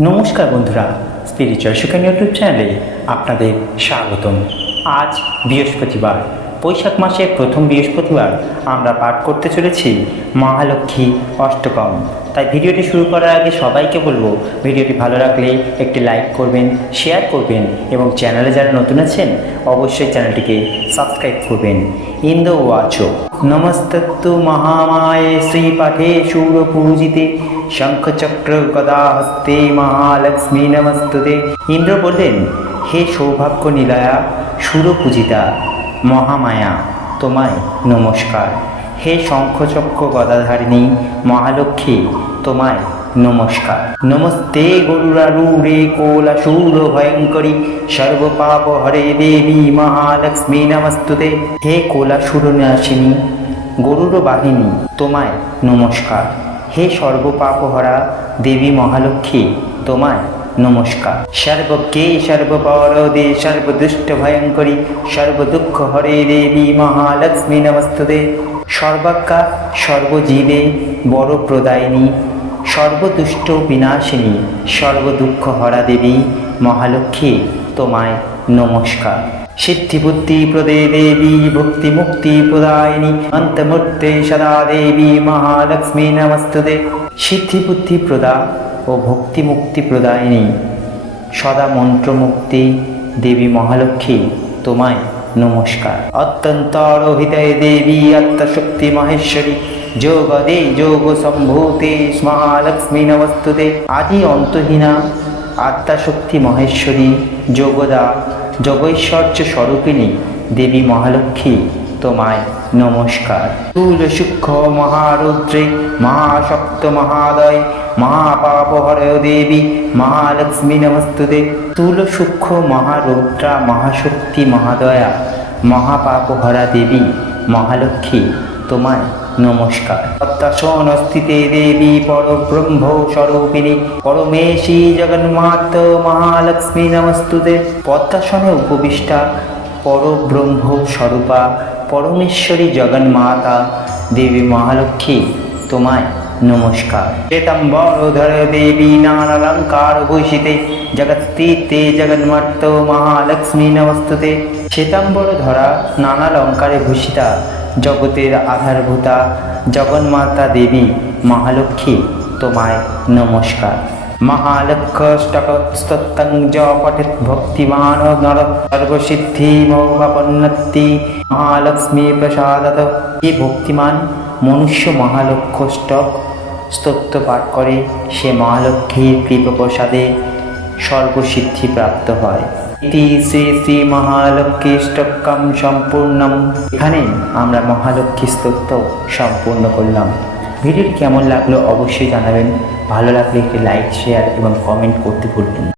নমস্কার বন্ধুরা, স্পিরিচুয়াল শিক্ষা ইউটিউব চ্যানেলে আপনাদের স্বাগতম। আজ বৃহস্পতিবার, বৈশাখ মাসের প্রথম বৃহস্পতিবার আমরা পাঠ করতে চলেছি মহালক্ষ্মী অষ্টকম। তাই ভিডিওটি শুরু করার আগে সবাইকে বলবো, ভিডিওটি ভালো লাগলে একটি লাইক করবেন, শেয়ার করবেন এবং চ্যানেলে যারা নতুন আছেন অবশ্যই চ্যানেলটিকে সাবস্ক্রাইব করবেন। ইন্দ্র উবাচ নমস্তত্তু মহামায়ে শ্রীপাঠে শূরপূজিতে শঙ্খচক্র গদা হস্তে মহালক্ষ্মী নমস্তুতে। ইন্দ্র বললেন, হে সৌভাগ্য নিলয়া সুরপূজিতা মহামায়া, তোমায় নমস্কার। হে শঙ্খচক্র গদাধারিণী মহালক্ষ্মী, তোমায় নমস্কার। নমস্তে গরুরারূঢ়ে কোলাসুর ভয়ঙ্করী সর্বপাপ হরে দেবী মহালক্ষ্মী নমস্তুতে। হে কোলাসুর নাশিনী গরুর বাহিনী, তোমায় নমস্কার। হে সর্বপাপহরা দেবী মহালক্ষ্মী, তোমায় নমস্কার। সর্বকে সর্বপরদে সর্বদুষ্ট ভয়ঙ্করী সর্বদুঃখ হরে দেবী মহালক্ষ্মী নমস্তুতে। সর্বাজ্ঞা সর্বজীবে বড় প্রদায়িনী সর্বদুষ্ট বিনাশিনী সর্বদুঃখ হরা দেবী মহালক্ষ্মী, তোমায় নমস্কার। সিদ্ধিবুদ্ধি প্রদে দেবী ভক্তি মুক্তি প্রদায়িনী অন্তমূর্তে সদা দেবী মহালক্ষ্মী নমস্তুতে। সিদ্ধিবুদ্ধি প্রদা ও ভক্তি মুক্তি প্রদায়িনী সদা মন্ত্রমুক্তি দেবী মহালক্ষ্মী, তোমায় নমস্কার। অত্যন্ত রোহিতায় দেবী আত্মশক্তি মহেশ্বরী যোগদে যোগ সম্ভূতে মহালক্ষ্মী নমস্তুতে। আদি অন্তহীনা আত্মাশক্তি মহেশ্বরী যোগদা যোগৈশ্বর্য স্বরূপিণী দেবী মহালক্ষ্মী, তোমায় নমস্কার। স্থূল সূক্ষ্ম মহারুদ্রে মহাশক্ত মহাদয় মহাপাপহরয় দেবী মহালক্ষ্মী নমস্তুতে। স্থূল সূক্ষ্ম মহারুদ্রা মহাশক্তি মহাদয়া মহাপাপহরা দেবী মহালক্ষ্মী, তোমায় নমস্কার। পদ্মাসনস্থিতে দেবী পরব্রহ্ম স্বরূপিণী পরমেশী জগন্মাত মহালক্ষ্মী নমস্তুতে। পদ্মাসনে উপবিষ্টা পরব্রহ্ম স্বরূপা পরমেশ্বরী জগন্মাতা দেবী মহালক্ষ্মী, তোমায় নমস্কার। শ্বেতাম্বরধর দেবী নানালঙ্কার ভূষিতে জগৎস্থিতে জগন্মাত মহালক্ষ্মী নমস্তুতে। শ্বেতাম্বর ধরা নানালঙ্কারে ভূষিতা জগতের আধারভূতা জগন্মাতা দেবী মহালক্ষ্মী, তোমায় নমস্কার। মহালক্ষ্যষ্টকস্তং য পঠেৎ ভক্তিমান নর সর্বসিদ্ধি মৌপন্নতি মহালক্ষ্মী প্রসাদত। যে ভক্তিমান মনুষ্য মহালক্ষ্যষ্টক স্তোত্র পাঠ করে সে মহালক্ষ্মীর কৃপাপ্রসাদে সর্বসিদ্ধি প্রাপ্ত হয়। ইতি শ্রী শ্রী মহালক্ষ্মীষ্টকম সম্পূর্ণম। এখানে আমরা মহালক্ষ্মী স্তোত্র সম্পূর্ণ করলাম। ভিডিওটি কেমন লাগলো অবশ্যই জানাবেন। ভালো লাগলে একটি লাইক, শেয়ার এবং কমেন্ট করতে ভুলবেন না।